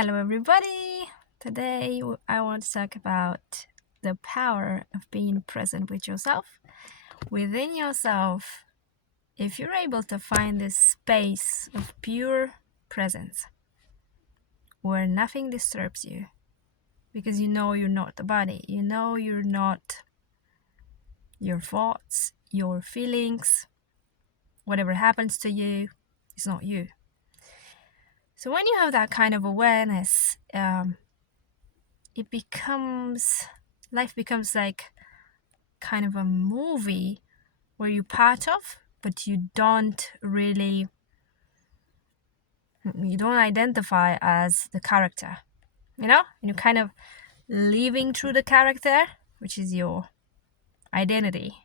Hello, everybody. Today, I want to talk about the power of being present with yourself. Within yourself, if you're able to find this space of pure presence where nothing disturbs you, because you know you're not the body, you know you're not your thoughts, your feelings, whatever happens to you, it's not you. So, when you have that kind of awareness, life becomes like kind of a movie where you're part of, but you don't identify as the character, and you're kind of living through the character, which is your identity.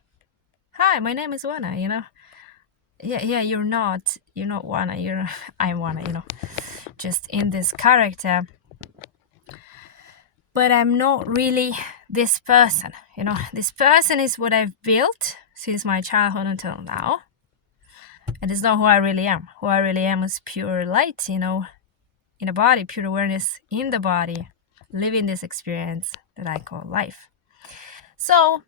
Hi, my name is Wana, yeah, you're not Wana, I'm Wana, just in this character, but I'm not really this person. This person is what I've built since my childhood until now. And it's not who I really am. Who I really am is pure light, in a body, pure awareness in the body, living this experience that I call life. So,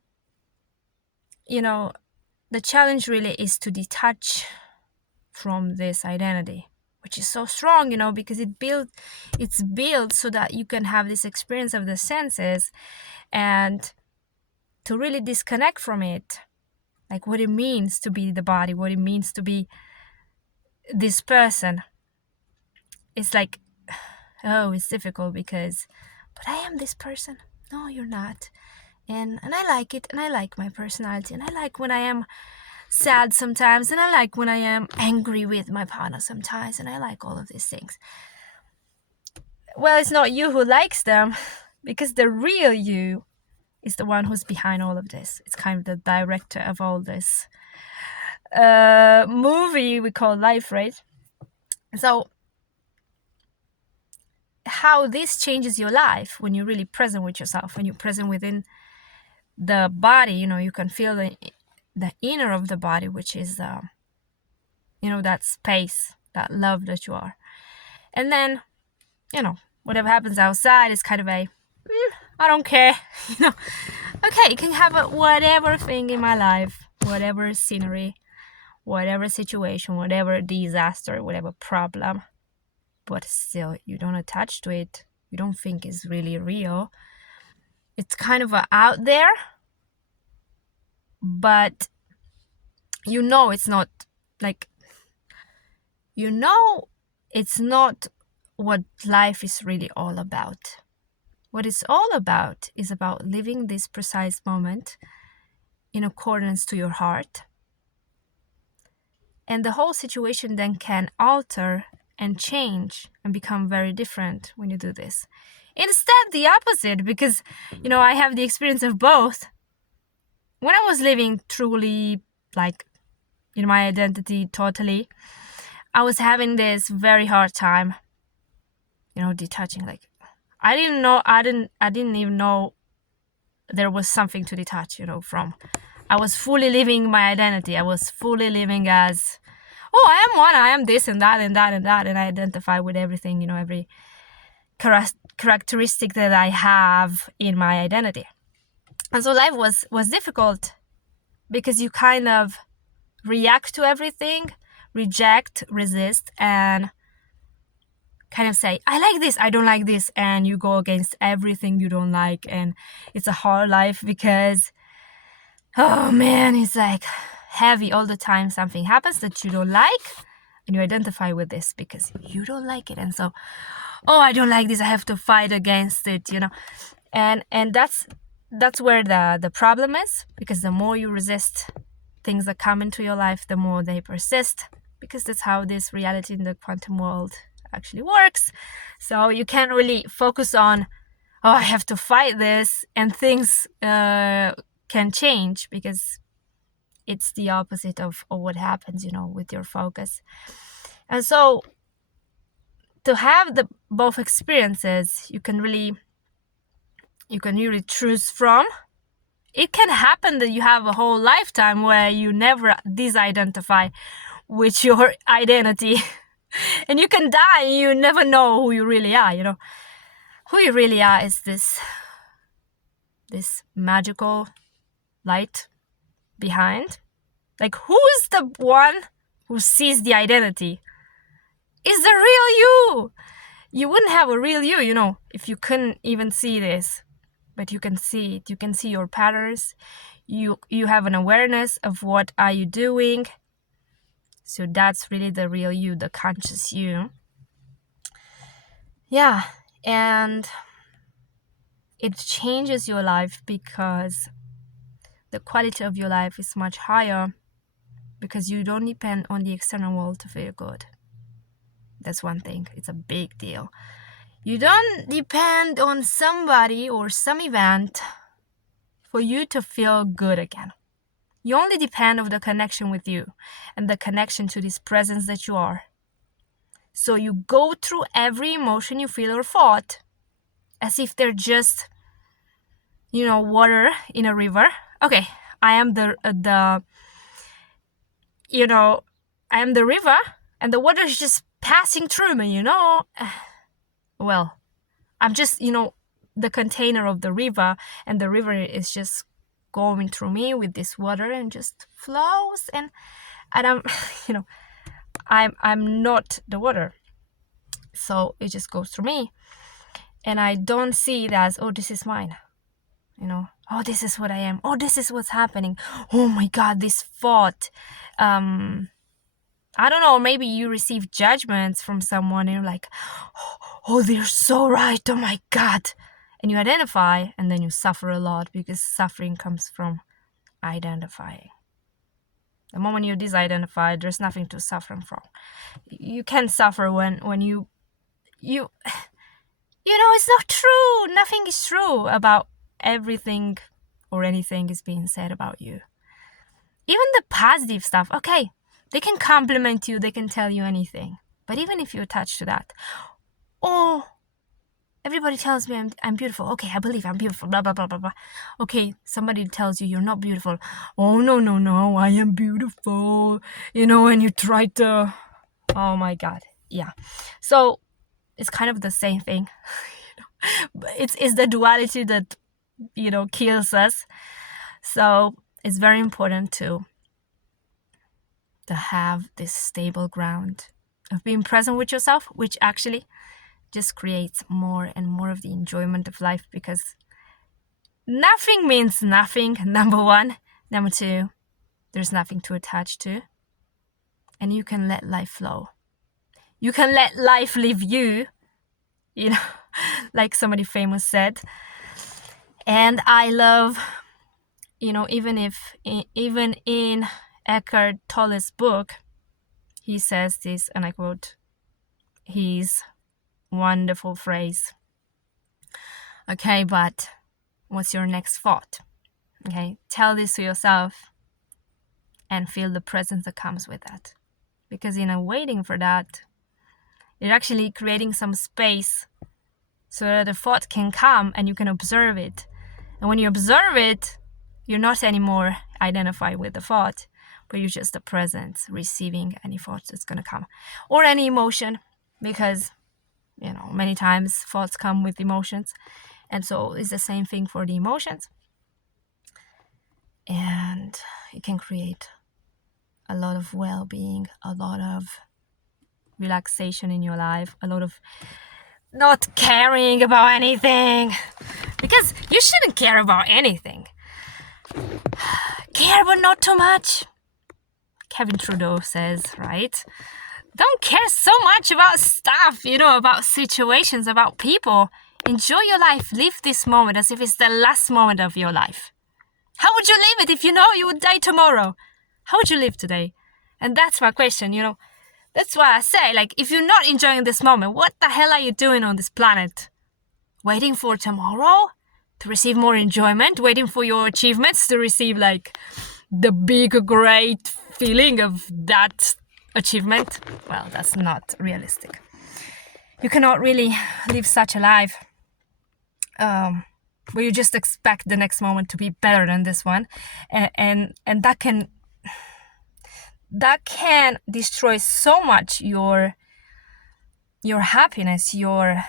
the challenge really is to detach from this identity, which is so strong, because it's built so that you can have this experience of the senses, and to really disconnect from it, like what it means to be the body, what it means to be this person. It's like, oh, it's difficult because, but I am this person. No, you're not. And I like it, and I like my personality, and I like when I am sad sometimes, and I like when I am angry with my partner sometimes, and I like all of these things. Well, it's not you who likes them, because the real you is the one who's behind all of this. It's kind of the director of all this movie we call life, right? So how this changes your life when you're really present with yourself, when you're present within the body, you can feel the inner of the body, which is that space, that love that you are. And then whatever happens outside is kind of I don't care. Okay, you can have whatever thing in my life, whatever scenery, whatever situation, whatever disaster, whatever problem, but still you don't attach to it, you don't think it's really real. It's kind of out there, but it's not like, it's not what life is really all about. What it's all about is about living this precise moment in accordance to your heart. And the whole situation then can alter and change and become very different when you do this. Instead, the opposite, because, I have the experience of both. When I was living truly, like, in my identity totally, I was having this very hard time, detaching. Like, I didn't even know there was something to detach, from. I was fully living my identity. I was fully living as, oh, I am one, I am this and that and that and that, and I identify with everything, every characteristic that I have in my identity. And so life was difficult, because you kind of react to everything, reject, resist, and kind of say, I like this, I don't like this, and you go against everything you don't like. And it's a hard life because, oh man, it's like heavy all the time. Something happens that you don't like, and you identify with this because you don't like it. And so, oh, I don't like this, I have to fight against it, and that's where the problem is, because the more you resist things that come into your life, the more they persist, because that's how this reality in the quantum world actually works. So you can't really focus on, oh, I have to fight this, and things can change, because it's the opposite of what happens, with your focus. And so to have the both experiences, you can really choose from. It can happen that you have a whole lifetime where you never disidentify with your identity. And you can die and you never know who you really are, you know. Who you really are is this magical light behind. Like, who's the one who sees the identity? Is the real you. You wouldn't have a real you, you know, if you couldn't even see this. But you can see it. You can see your patterns. You have an awareness of what are you doing. So that's really the real you, the conscious you. Yeah, and it changes your life because the quality of your life is much higher because you don't depend on the external world to feel good. That's one thing. It's a big deal. You don't depend on somebody or some event for you to feel good again. You only depend on the connection with you and the connection to this presence that you are. So you go through every emotion you feel or thought as if they're just, you know, water in a river. Okay, I am the river and the water is just passing through me, you know. Well, I'm just, you know, the container of the river, and the river is just going through me with this water and just flows, and I'm, you know, I'm not the water, so it just goes through me, and I don't see it as, oh, this is mine, you know, oh, this is what I am, oh, this is what's happening, oh my God, this thought, I don't know, maybe you receive judgments from someone and you're like, oh, they're so right, oh my God. And you identify, and then you suffer a lot because suffering comes from identifying. The moment you disidentify, there's nothing to suffer from. You can suffer when you know, it's not true. Nothing is true about everything or anything is being said about you. Even the positive stuff, okay, they can compliment you, they can tell you anything. But even if you attach to that, oh, everybody tells me I'm beautiful. Okay, I believe I'm beautiful, blah, blah, blah, blah, blah. Okay, somebody tells you you're not beautiful. Oh, no, I am beautiful. You know, and you try to, oh my God, yeah. So it's kind of the same thing. It's the duality that, you know, kills us. So it's very important to have this stable ground of being present with yourself, which actually just creates more and more of the enjoyment of life, because nothing means nothing, number one. Number two, there's nothing to attach to. And you can let life flow. You can let life live you, you know, like somebody famous said. And I love, you know, even in Eckhart Tolle's book, he says this, and I quote his wonderful phrase. Okay, but what's your next thought? Okay, tell this to yourself and feel the presence that comes with that. Because in waiting for that, you're actually creating some space so that the thought can come and you can observe it. And when you observe it, you're not anymore identified with the thought, but you're just the presence receiving any thoughts that's going to come, or any emotion, because, you know, many times thoughts come with emotions. And so it's the same thing for the emotions. And it can create a lot of well-being, a lot of relaxation in your life, a lot of not caring about anything, because you shouldn't care about anything. Care, but not too much. Kevin Trudeau says, right? Don't care so much about stuff, you know, about situations, about people. Enjoy your life. Live this moment as if it's the last moment of your life. How would you live it if you know you would die tomorrow? How would you live today? And that's my question, you know. That's why I say, like, if you're not enjoying this moment, what the hell are you doing on this planet? Waiting for tomorrow to receive more enjoyment? Waiting for your achievements to receive, like, the big, great feeling of that achievement? Well, that's not realistic. You cannot really live such a life where you just expect the next moment to be better than this one, and that can destroy so much your your happiness, your,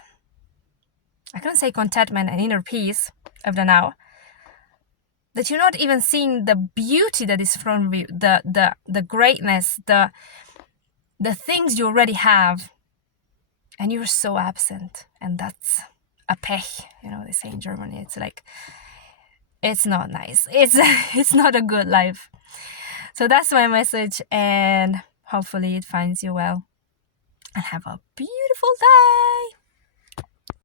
I can't say contentment and inner peace of the now, that you're not even seeing the beauty that is from you, the greatness, the things you already have, and you're so absent. And that's a pech, they say in Germany. It's like, it's not nice. It's not a good life. So that's my message, and hopefully it finds you well. And have a beautiful day.